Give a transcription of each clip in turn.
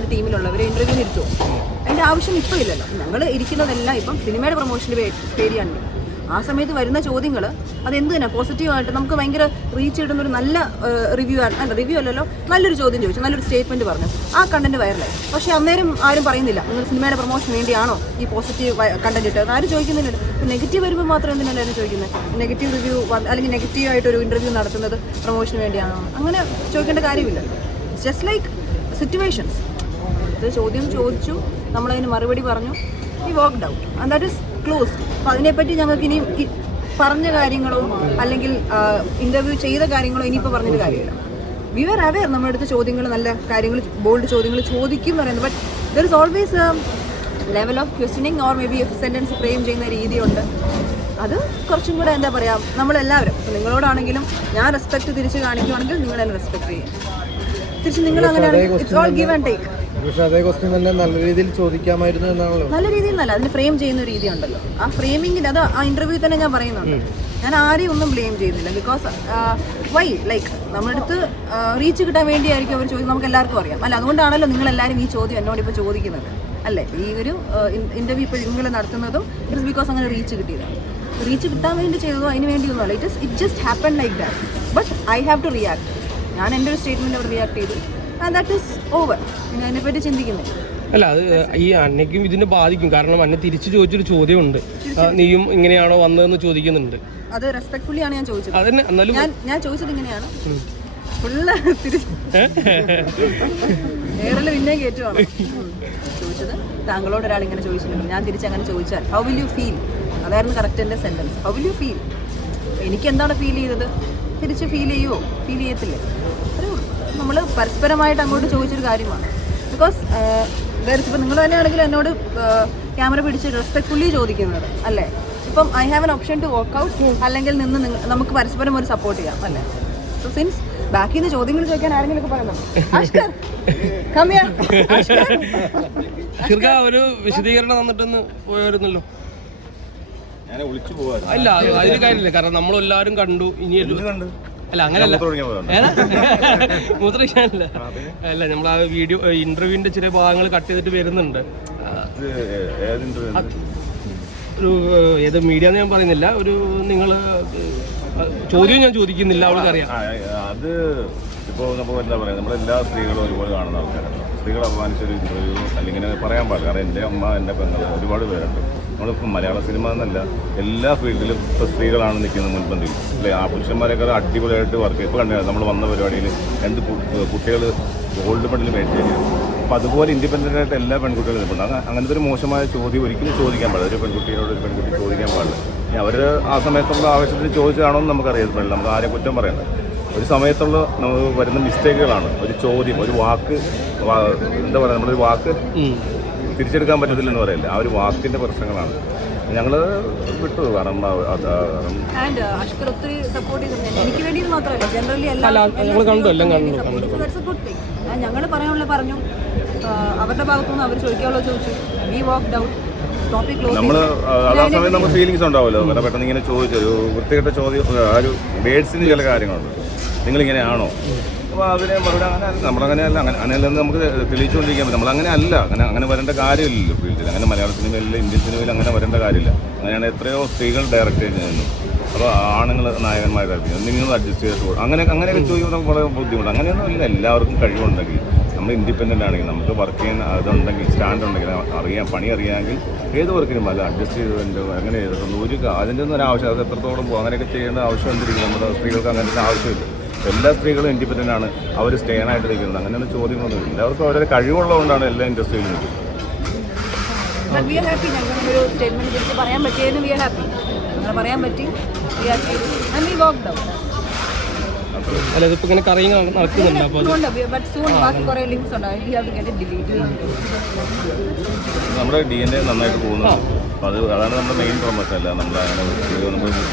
ഞങ്ങളുടെ ടീമിലുള്ളവരെ ഇന്റർവ്യൂ ഇരുത്തും അതിന്റെ ആവശ്യം ഇപ്പോൾ ഇല്ലല്ലോ. ഞങ്ങൾ ഇരിക്കുന്നതെല്ലാം ഇപ്പം സിനിമയുടെ പ്രൊമോഷന് പേടിയാണ് ആ സമയത്ത് വരുന്ന ചോദ്യങ്ങൾ അത് എന്ത് തന്നെ പോസിറ്റീവായിട്ട് നമുക്ക് ഭയങ്കര റീച്ച് കിട്ടുന്ന ഒരു നല്ല റിവ്യൂ ആണ്. അല്ല റിവ്യൂ അല്ലല്ലോ. നല്ലൊരു ചോദ്യം ചോദിച്ചു. നല്ലൊരു സ്റ്റേറ്റ്മെന്റ് പറഞ്ഞു. ആ കണ്ടന്റ് വൈറലായി പക്ഷേ അന്നേരം ആരും പറയുന്നില്ല. നിങ്ങൾ സിനിമയുടെ പ്രൊമോഷൻ വേണ്ടിയാണോ ഈ പോസിറ്റീവ് കണ്ടന്റ് ഇട്ടത്? ആരും ചോദിക്കുന്നില്ല. നെഗറ്റീവ് വരുമ്പോൾ മാത്രം എന്തിനാണ് ചോദിക്കുന്നത് നെഗറ്റീവ് റിവ്യൂ അല്ലെങ്കിൽ നെഗറ്റീവ് ആയിട്ട് ഒരു ഇന്റർവ്യൂ നടത്തുന്നത് പ്രൊമോഷന് വേണ്ടിയാണോ? അങ്ങനെ ചോദിക്കേണ്ട കാര്യമില്ല ജസ്റ്റ് ലൈക്ക് സിറ്റുവേഷൻസ് ഇത് ചോദ്യം ചോദിച്ചു. നമ്മളതിന് മറുപടി പറഞ്ഞു. ഈ work down and that is close അപ്പോൾ അതിനെപ്പറ്റി ഞങ്ങൾക്ക് ഇനി പറഞ്ഞ കാര്യങ്ങളോ അല്ലെങ്കിൽ ഇന്റർവ്യൂ ചെയ്ത കാര്യങ്ങളോ ഇനിയിപ്പോൾ പറഞ്ഞൊരു കാര്യമില്ല. വി ആർ അവെയർ നമ്മുടെ അടുത്ത് ചോദ്യങ്ങൾ നല്ല കാര്യങ്ങൾ ബോൾഡ് ചോദ്യങ്ങൾ ചോദിക്കും പറയുന്നത്. But there is always level of questioning or maybe sentence frame ചെയ്യുന്ന രീതിയുണ്ട്. അത് കുറച്ചും കൂടെ എന്താ പറയുക നമ്മളെല്ലാവരും നിങ്ങളോടാണെങ്കിലും ഞാൻ റെസ്പെക്ട് തിരിച്ച് കാണിക്കുവാണെങ്കിൽ നിങ്ങൾ റെസ്പെക്ട് ചെയ്യും തിരിച്ച് നിങ്ങൾ അങ്ങനെ പക്ഷെ അതേ ക്വസ്റ്റ്യൻ തന്നെ നല്ല രീതിയിൽ ചോദിക്കാമായിരുന്നു എന്നാണല്ലോ. നല്ല രീതിയിൽ നല്ല അതിന് ഫ്രെയിം ചെയ്യുന്ന രീതി ഉണ്ടല്ലോ ആ ഫ്രെയിമിങ്ങിന് അത് ആ ഇന്റർവ്യൂ തന്നെ ഞാൻ പറയുന്നുണ്ട്. ഞാൻ ആരെയും ഒന്നും ബ്ലെയിം ചെയ്യുന്നില്ല. ബിക്കോസ് വൈ ലൈക്ക് നമ്മളടുത്ത് അടുത്ത് റീച്ച് കിട്ടാൻ വേണ്ടിയായിരിക്കും അവർ ചോദിക്കുന്നത്. നമുക്ക് എല്ലാവർക്കും അറിയാം. അല്ല അതുകൊണ്ടാണല്ലോ നിങ്ങൾ എല്ലാവരും ഈ ചോദ്യം എന്നോട് ഇപ്പോൾ ചോദിക്കുന്നത്. അല്ലേ? ഈ ഒരു ഇന്റർവ്യൂ ഇപ്പോൾ നിങ്ങൾ നടത്തുന്നതും ഇറ്റ്സ് ബിക്കോസ് അങ്ങനെ റീച്ച് കിട്ടിയതാണ്. റീച്ച് കിട്ടാൻ വേണ്ടി ചെയ്തതോ അതിന് വേണ്ടിയൊന്നുമല്ല. It is it just happen like that but I have to react ഞാൻ എന്റെ ഒരു സ്റ്റേറ്റ്മെന്റ് അവിടെ റിയാക്ട് ചെയ്തു. ആൻഡ് ദാറ്റ് ഈസ് ഓവർ ഞാൻ അതിനെപ്പറ്റി ചിന്തിക്കുന്നില്ല. അല്ല അത് ഈ അന്നയ്ക്കും ഇതിനെ ബാധിക്കും. കാരണം അന്നെ തിരിച്ചു ചോദിച്ചൊരു ചോദ്യമുണ്ട്. നീയും ഇങ്ങനെയാണോ വന്നതെന്ന് ചോദിക്കുന്നുണ്ട്. അത് റെസ്പെക്ട്ഫുള്ളി ആണ് ഞാൻ ചോദിച്ചത്. അതന്നെ എന്നാലും ഞാൻ ഞാൻ ചോദിച്ചത് ഇങ്ങനെയാണ്. ഫുള്ള് തിരിച്ചു പിന്നെ കയറ്റുവാണ്. ചോദിച്ചത് താങ്കളോട് ഒരാൾ ഇങ്ങനെ ചോദിച്ചിട്ടുണ്ട്. ഞാൻ തിരിച്ച് അങ്ങനെ ചോദിച്ചാൽ ഹൗ വിൽ യു ഫീൽ അതായിരുന്നു കറക്റ്റ് എന്റെ sentence how will you feel എനിക്ക് എന്താണ് ഫീൽ ചെയ്തത്? തിരിച്ച് ഫീൽ ചെയ്യുമോ ഫീൽ ചെയ്യത്തില്ലേ? അത്രേ ഉള്ളൂ. നമ്മൾ പരസ്പരമായിട്ട് അങ്ങോട്ട് ചോദിച്ചൊരു കാര്യമാണ്. ബിക്കോസ് വേറെ ഇപ്പം നിങ്ങൾ തന്നെയാണെങ്കിൽ എന്നോട് ക്യാമറ പിടിച്ച് റെസ്പെക്ട്ഫുള്ളി ചോദിക്കുന്നത് അല്ലേ? ഇപ്പം I have an option to work out അല്ലെങ്കിൽ നിന്ന് നമുക്ക് പരസ്പരം ഒരു സപ്പോർട്ട് ചെയ്യാം അല്ലേ? സോ സിൻസ് ബാക്കി നിന്ന് ചോദ്യങ്ങൾ ചോദിക്കാൻ ആരെങ്കിലും ഒക്കെ പറയണം അഷ്കർ. ഷിർക്ക ഒരു വിശദീകരണം തന്നിട്ടൊന്ന് പോയായിരുന്നല്ലോ. അല്ല അത് അതിന് കാര്യമില്ല. കാരണം നമ്മളെല്ലാരും കണ്ടു. ഇനി അല്ല അങ്ങനല്ല. ഏതാ? അല്ല നമ്മൾ ആ വീഡിയോ ഇന്റർവ്യൂവിന്റെ ചില ഭാഗങ്ങൾ കട്ട് ചെയ്തിട്ട് വരുന്നുണ്ട്. ആ, ഏത് ഇന്റർവ്യൂ? ഒരു ഏത് മീഡിയ ഞാൻ പറയുന്നില്ല. ഒരു നിങ്ങൾ ചോദ്യം ഞാൻ ചോദിക്കുന്നില്ല അവൾക്കറിയാം അത് ഇപ്പോൾ നമുക്ക് എന്താ പറയുക നമ്മളെല്ലാ സ്ത്രീകളും ഒരുപോലെ കാണുന്ന ആൾക്കാരാണ്. സ്ത്രീകൾ അപമാനിച്ചൊരു ഇന്റർവ്യൂ അല്ലെങ്കിൽ പറയാൻ പാടില്ല. കാരണം എന്റെ അമ്മ എന്റെ പെങ്ങൾ ഒരുപാട് പേരുണ്ട്. നമ്മളിപ്പോൾ മലയാള സിനിമ എന്നല്ല എല്ലാ ഫീൽഡിലും ഇപ്പോൾ സ്ത്രീകളാണ് നിൽക്കുന്നത് മുൻപന്തിയിൽ. അല്ലേ? ആ പുരുഷന്മാരെക്കാൾ അടിപൊളിയായിട്ട് വർക്ക് ഇപ്പോൾ കണ്ടു നമ്മൾ വന്ന പരിപാടിയിൽ രണ്ട് കുട്ടികൾ ഗോൾഡ് മെഡൽ മേടിച്ചു അപ്പോൾ അതുപോലെ ഇൻഡിപെൻഡന്റ് ആയിട്ട് എല്ലാ പെൺകുട്ടികളും അങ്ങ- അങ്ങനത്തെ ഒരു മോശമായ ചോദ്യം ഒരിക്കലും ചോദിക്കാൻ പാടില്ല. ഒരു പെൺകുട്ടിയോട് ഒരു പെൺകുട്ടി ചോദിക്കാൻ പാടില്ല. അവർ ആ സമയത്തുള്ള ആവശ്യത്തിന് ചോദിച്ചതാണോ എന്ന് നമുക്കറിയാൻ പാടില്ല നമുക്ക് ആരെ കുറ്റം പറയണ്ട. ഒരു സമയത്തുള്ള നമുക്ക് വരുന്ന മിസ്റ്റേക്കുകളാണ് ഒരു ചോദ്യം ഒരു വാക്ക് എന്താ പറയുക നമ്മളൊരു വാക്ക്. തിരിച്ചെടുക്കാൻ പറ്റത്തില്ലെന്ന് പറയില്ല? ആ ഒരു വാക്കിന്റെ പ്രശ്നങ്ങളാണ്. ഞങ്ങൾ വിട്ടു. കാരണം ആ- ആൻഡ് അഷ്കർ ഒത്തിരി സപ്പോർട്ട് ചെയ്തിട്ടുണ്ട്. എനിക്ക് വേണ്ടി മാത്രമല്ല. ജനറലി അല്ല, ഞങ്ങൾ കണ്ടു, എല്ലാം കണ്ടു, ഞങ്ങൾ പറയാനുള്ള പറഞ്ഞു. അവരുടെ ഭാഗത്തുനിന്ന് അവർ ചോദിക്കാനുള്ള ചോദിച്ചു. വി വാക്ക് ഡൗൺ നമ്മൾ ആ സമയത്ത് നമുക്ക് ഫീലിങ്സ് ഉണ്ടാവുമല്ലോ. കാരണം പെട്ടെന്ന് ഇങ്ങനെ ചോദിച്ചു ഒരു വൃത്തികെട്ട ചോദ്യം ആ ഒരു വേർഡ്സിന് ചില കാര്യങ്ങളുണ്ട്. നിങ്ങളിങ്ങനെയാണോ അപ്പോൾ അതിനെ മറുപടി അങ്ങനെ നമ്മളങ്ങനെ അല്ല അങ്ങനെ അങ്ങനെയല്ലെന്ന് നമുക്ക് തെളിയിച്ചുകൊണ്ടിരിക്കാൻ പറ്റും. നമ്മളങ്ങനെ അല്ല അങ്ങനെ അങ്ങനെ വരേണ്ട കാര്യമില്ലല്ലോ ഫീൽഡിൽ. അങ്ങനെ മലയാള സിനിമയിൽ ഇന്ത്യൻ സിനിമയിൽ അങ്ങനെ വരേണ്ട കാര്യമില്ല. അങ്ങനെയാണ് എത്രയോ സ്ത്രീകൾ ഡയറക്റ്റ് ചെയ്യുന്നു അപ്പോൾ ആണുങ്ങൾ നായകന്മാരായിരിക്കും എന്തെങ്കിലും അഡ്ജസ്റ്റ് ചെയ്തിട്ട് പോകും അങ്ങനെ അങ്ങനെയൊക്കെ ചോദിക്കുമ്പോൾ വളരെ ബുദ്ധിമുട്ട് അങ്ങനെയൊന്നും ഇല്ല. എല്ലാവർക്കും കഴിവുണ്ടെങ്കിൽ. നമ്മൾ ഇൻഡിപെൻഡന്റ് ആണെങ്കിൽ നമുക്ക് വർക്ക് ചെയ്യുന്ന അതുണ്ടെങ്കിൽ സ്റ്റാൻഡ് ഉണ്ടെങ്കിൽ അറിയാം പണി അറിയാമെങ്കിൽ ഏത് വർക്കിനും അല്ല. അഡ്ജസ്റ്റ് ചെയ്തിട്ടുണ്ട് അങ്ങനെ ചെയ്തിട്ടുണ്ട് ഒരു അതിന്റെ ഒന്നും ഒരു ആവശ്യം അത് എത്രത്തോളം പോകും അങ്ങനെയൊക്കെ ചെയ്യേണ്ട ആവശ്യം എന്തിരിക്കും? നമ്മുടെ സ്ത്രീകൾക്ക് അങ്ങനത്തെ ആവശ്യമില്ല. എല്ലാ സ്ത്രീകളും ഇൻഡിപെൻഡന്റ് ആണ്. അവർ സ്റ്റേനായിട്ട് നിൽക്കുന്നത്. അങ്ങനെയൊന്നും ചോദ്യങ്ങളൊന്നും എല്ലാവർക്കും അവരുടെ കഴിവുള്ളതുകൊണ്ടാണ് എല്ലാ ഇൻഡസ്ട്രിയിലും നിൽക്കുന്നത്. വി ആർ ഹാപ്പി പറയാൻ വി ആർ ഹാപ്പി പറയാൻ പറ്റി. വി ആർ ഔട്ട് അല്ല ഇതിപ്പോ ഇങ്ങനെ കറങ്ങി നടക്കുന്നുണ്ട് അപ്പൊ അത് ബട്ട് സൂൺ ബാക്കി കുറേ ലിങ്ക്സ് ഉണ്ടാവും we have to get delete നമ്മുടെ ഡി എൻ എ നന്നായിട്ട് പോകുന്നുണ്ട് അപ്പോൾ അത് അതാണ് നമ്മുടെ മെയിൻ പ്രോമസ് അല്ല. നമ്മൾ അങ്ങനെ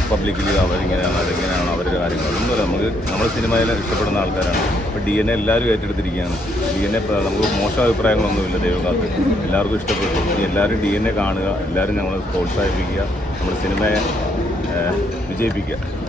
പബ്ലിക്കലി അവരിങ്ങനെയാണ് അതെങ്ങനെയാണ് അവരുടെ കാര്യങ്ങൾ. ഒന്നുമില്ല നമുക്ക് നമ്മുടെ സിനിമയിൽ ഇഷ്ടപ്പെടുന്ന ആൾക്കാരാണ്. അപ്പോൾ ഡി എൻ എ എല്ലാവരും ഏറ്റെടുത്തിരിക്കുകയാണ്. ഡി എൻ എ നമുക്ക് മോശം അഭിപ്രായങ്ങളൊന്നുമില്ല ദൈവകാത്ത്. എല്ലാവർക്കും ഇഷ്ടപ്പെട്ടു. എല്ലാവരും ഡി എൻ എ കാണുക എല്ലാവരും ഞങ്ങളെ പ്രോത്സാഹിപ്പിക്കുക നമ്മുടെ സിനിമയെ വിജയിപ്പിക്കുക.